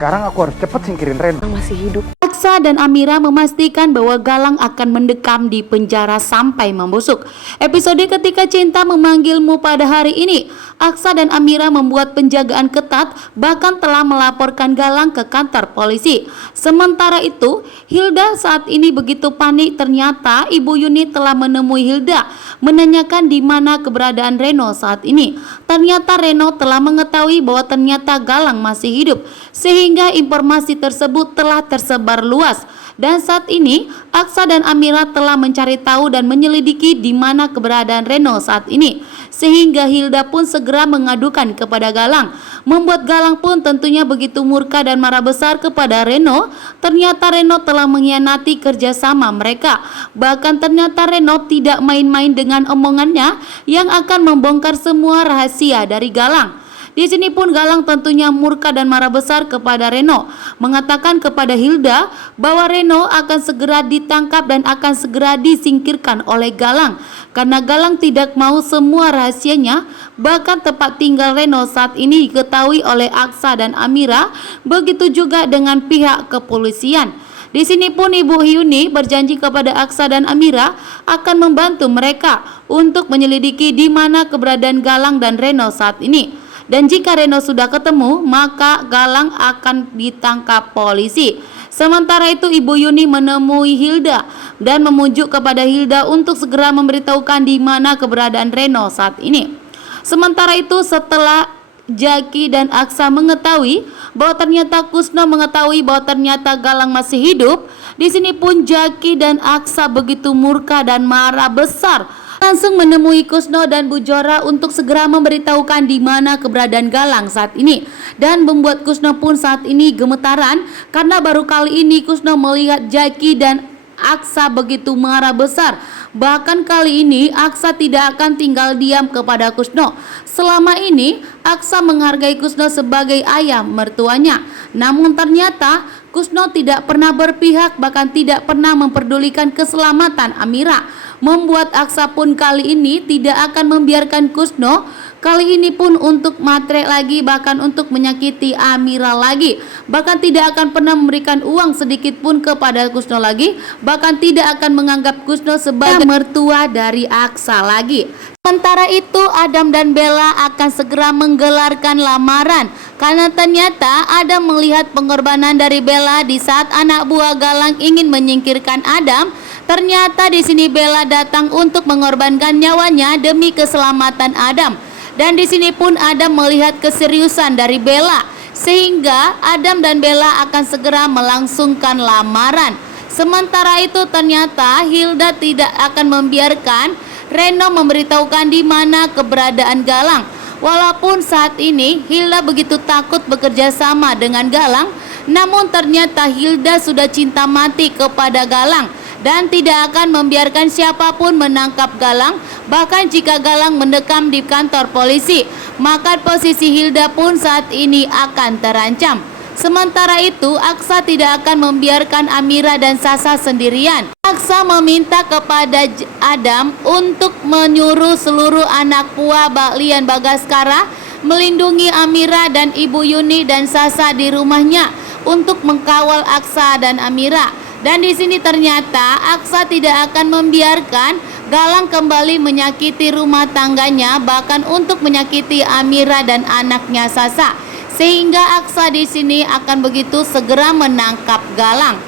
Sekarang aku harus cepet singkirin Reno. Masih hidup. Aksa dan Amira memastikan bahwa Galang akan mendekam di penjara sampai membusuk. Episode Ketika Cinta Memanggilmu pada hari ini, Aksa dan Amira membuat penjagaan ketat, bahkan telah melaporkan Galang ke kantor polisi. Sementara itu, Hilda saat ini begitu panik. Ternyata Ibu Yuni telah menemui Hilda, menanyakan di mana keberadaan Reno saat ini. Ternyata Reno telah mengetahui bahwa ternyata Galang masih hidup, sehingga informasi tersebut telah tersebar luas. Dan saat ini Aksa dan Amira telah mencari tahu dan menyelidiki di mana keberadaan Reno saat ini, sehingga Hilda pun segera mengadukan kepada Galang. Membuat Galang pun tentunya begitu murka dan marah besar kepada Reno. Ternyata Reno telah mengkhianati kerjasama mereka. Bahkan ternyata Reno tidak main-main dengan omongannya yang akan membongkar semua rahasia dari Galang. Di sini pun Galang tentunya murka dan marah besar kepada Reno, mengatakan kepada Hilda bahwa Reno akan segera ditangkap dan akan segera disingkirkan oleh Galang, karena Galang tidak mau semua rahasianya, bahkan tempat tinggal Reno saat ini diketahui oleh Aksa dan Amira, begitu juga dengan pihak kepolisian. Di sini pun Ibu Yuni berjanji kepada Aksa dan Amira akan membantu mereka untuk menyelidiki di mana keberadaan Galang dan Reno saat ini. Dan jika Reno sudah ketemu, maka Galang akan ditangkap polisi. Sementara itu Ibu Yuni menemui Hilda dan memujuk kepada Hilda untuk segera memberitahukan di mana keberadaan Reno saat ini. Sementara itu setelah Jaki dan Aksa mengetahui bahwa ternyata Kusno mengetahui bahwa ternyata Galang masih hidup, di sini pun Jaki dan Aksa begitu murka dan marah besar, langsung menemui Kusno dan Bu Jora untuk segera memberitahukan di mana keberadaan Galang saat ini. Dan membuat Kusno pun saat ini gemetaran karena baru kali ini Kusno melihat Jaki dan Aksa begitu marah besar. Bahkan kali ini Aksa tidak akan tinggal diam kepada Kusno. Selama ini Aksa menghargai Kusno sebagai ayah mertuanya. Namun ternyata Kusno tidak pernah berpihak, bahkan tidak pernah memperdulikan keselamatan Amira. Membuat Aksa pun kali ini tidak akan membiarkan Kusno kali ini pun untuk matre lagi, bahkan untuk menyakiti Amira lagi. Bahkan tidak akan pernah memberikan uang sedikit pun kepada Kusno lagi, bahkan tidak akan menganggap Kusno sebagai mertua dari Aksa lagi. Sementara itu Adam dan Bella akan segera menggelarkan lamaran, karena ternyata Adam melihat pengorbanan dari Bella di saat anak buah Galang ingin menyingkirkan Adam. Ternyata di sini Bella datang untuk mengorbankan nyawanya demi keselamatan Adam. Dan di sini pun Adam melihat keseriusan dari Bella, sehingga Adam dan Bella akan segera melangsungkan lamaran. Sementara itu ternyata Hilda tidak akan membiarkan Reno memberitahukan di mana keberadaan Galang. Walaupun saat ini Hilda begitu takut bekerja sama dengan Galang, namun ternyata Hilda sudah cinta mati kepada Galang dan tidak akan membiarkan siapapun menangkap Galang. Bahkan jika Galang mendekam di kantor polisi, maka posisi Hilda pun saat ini akan terancam. Sementara itu Aksa tidak akan membiarkan Amira dan Sasa sendirian. Aksa meminta kepada Adam untuk menyuruh seluruh anak buah Baklian Bagaskara melindungi Amira dan Ibu Yuni dan Sasa di rumahnya untuk mengkawal Aksa dan Amira. Dan di sini ternyata Aksa tidak akan membiarkan Galang kembali menyakiti rumah tangganya, bahkan untuk menyakiti Amira dan anaknya Sasa. Sehingga Aksa di sini akan begitu segera menangkap Galang.